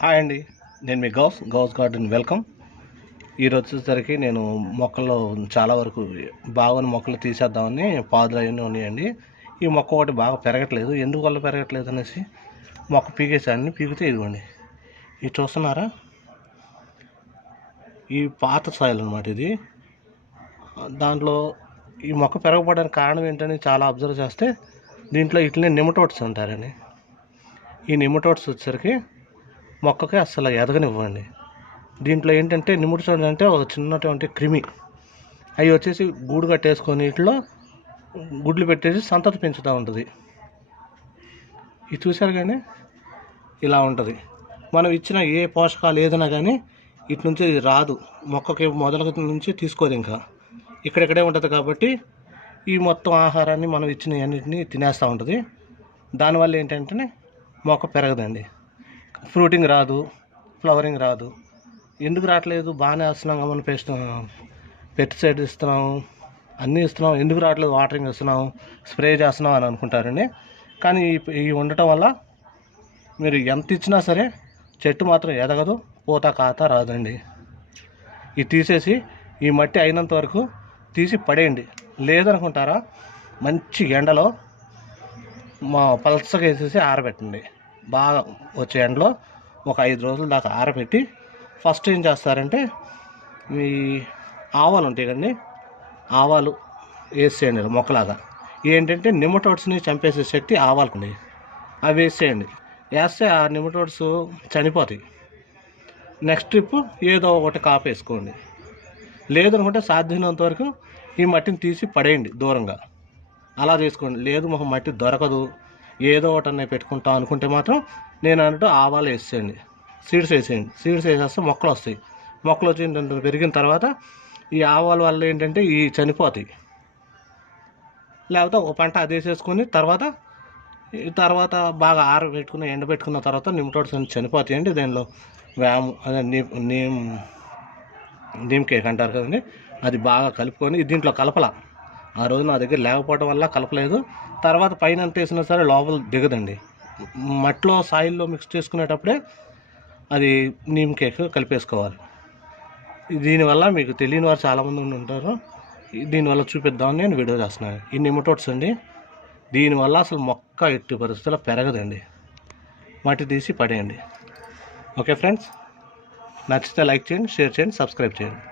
Hi అండి. నేను మీ గౌస్ గౌస్ గార్డెన్ వెల్కమ్. ఈరోజు వచ్చేసరికి నేను మొక్కల్లో చాలా వరకు బాగున్న మొక్కలు తీసేద్దామని పాదులు అవన్నీ ఉన్నాయండి. ఈ మొక్క ఒకటి బాగా పెరగట్లేదు. ఎందువల్ల పెరగట్లేదు అనేసి మొక్క పీకేసాన్ని పీకితే ఇదిగోండి. ఇది చూస్తున్నారా? ఈ పాత సాయిల్ అనమాట ఇది. దాంట్లో ఈ మొక్క పెరగబడడానికి కారణం ఏంటని చాలా అబ్జర్వ్ చేస్తే దీంట్లో ఇట్లనే నిమటోట్స్ ఉంటారండి. ఈ నిమటోట్స్ వచ్చేసరికి మొక్కకి అస్సలు ఎదగనివ్వండి. దీంట్లో ఏంటంటే నిముడుచోడు అంటే ఒక చిన్నటువంటి క్రిమి. అవి వచ్చేసి గూడు కట్టేసుకొని ఇట్లో గుడ్లు పెట్టేసి సంతతి పెంచుతూ ఉంటుంది. ఇది చూశారు కానీ ఇలా ఉంటుంది. మనం ఇచ్చిన ఏ పోషకాలు ఏదైనా కానీ ఇటు నుంచి రాదు. మొక్కకి మొదల నుంచి తీసుకోదు ఇంకా. ఇక్కడెక్కడే ఉంటుంది కాబట్టి ఈ మొత్తం ఆహారాన్ని మనం ఇచ్చిన అన్నిటిని తినేస్తూ ఉంటుంది. దానివల్ల ఏంటంటే మొక్క పెరగదండి. ఫ్రూటింగ్ రాదు ఫ్లవరింగ్ రాదు. ఎందుకు రావట్లేదు? బాగానే వేస్తున్నాం మనం పెస్ట్ పెస్టిసైడ్ ఇస్తున్నాం అన్నీ ఇస్తున్నాం. ఎందుకు రావట్లేదు? వాటరింగ్ ఇస్తున్నాం స్ప్రే చేస్తున్నాం అని అనుకుంటారండి. కానీ ఇవి ఉండటం వల్ల మీరు ఎంత ఇచ్చినా సరే చెట్టు మాత్రం ఎదగదు పూత కాత రాదండి. ఇది తీసేసి ఈ మట్టి అయినంత వరకు తీసి పడేయండి. లేదనుకుంటారా? మంచి ఎండలో మా పల్సగా వేసేసి ఆరబెట్టండి. బాగా వచ్చే ఎండలో ఒక ఐదు రోజుల దాకా ఆరబెట్టి ఫస్ట్ ఏం చేస్తారంటే ఈ ఆవాలు ఉంటాయి కదండి ఆవాలు వేసేయండి మొక్కలాగా. ఏంటంటే నిమటోడ్స్ని చంపేసే శక్తి ఉన్నాయి అవి వేసేయండి. వేస్తే ఆ నిమటోడ్స్ చనిపోతాయి. నెక్స్ట్ ట్రిప్ ఏదో ఒకటి కాపు వేసుకోండి లేదనుకుంటే సాధ్యమైనంత వరకు ఈ మట్టిని తీసి పడేయండి దూరంగా. అలా చేసుకోండి. లేదు మాకు మట్టి దొరకదు. ఏదో ఒకటి అన్నీ పెట్టుకుంటాం అనుకుంటే మాత్రం నేను అన్నట్టు ఆవాలు వేసేయండి. సీడ్స్ వేసేయండి. సీడ్స్ వేసేస్తే మొక్కలు వస్తాయి. మొక్కలు వచ్చి పెరిగిన తర్వాత ఈ ఆవాల వల్ల ఏంటంటే ఈ చనిపోతాయి. లేకపోతే ఒక పంట అది వేసేసుకొని తర్వాత తర్వాత బాగా ఆరబెట్టుకున్న ఎండబెట్టుకున్న తర్వాత నిమ్మటోడ్స్ అన్ని చనిపోతాయండి. దీనిలో వ్యాము అదే నీమ్ నీమ్ నీమ్ కేక్ అంటారు కదండి. అది బాగా కలుపుకొని దీంట్లో కలపల. ఆ రోజు నా దగ్గర లేకపోవడం వల్ల కలపలేదు. తర్వాత పైన అంత వేసినా సరే లోపల దిగదండి. మట్టిలో సాయిల్లో మిక్స్ చేసుకునేటప్పుడే అది నీమ్ కేక్ కలిపేసుకోవాలి. దీనివల్ల మీకు తెలియని వారు చాలామంది ఉండి ఉంటారు. దీనివల్ల చూపిద్దామని నేను వీడియో చేస్తున్నాను. ఈ నిమటోట్స్ అండి. దీనివల్ల అసలు మొక్క ఎట్టి పరిస్థితుల్లో పెరగదండి. మట్టి తీసి పడేయండి. ఓకే ఫ్రెండ్స్ నచ్చితే లైక్ చేయండి షేర్ చేయండి సబ్స్క్రైబ్ చేయండి.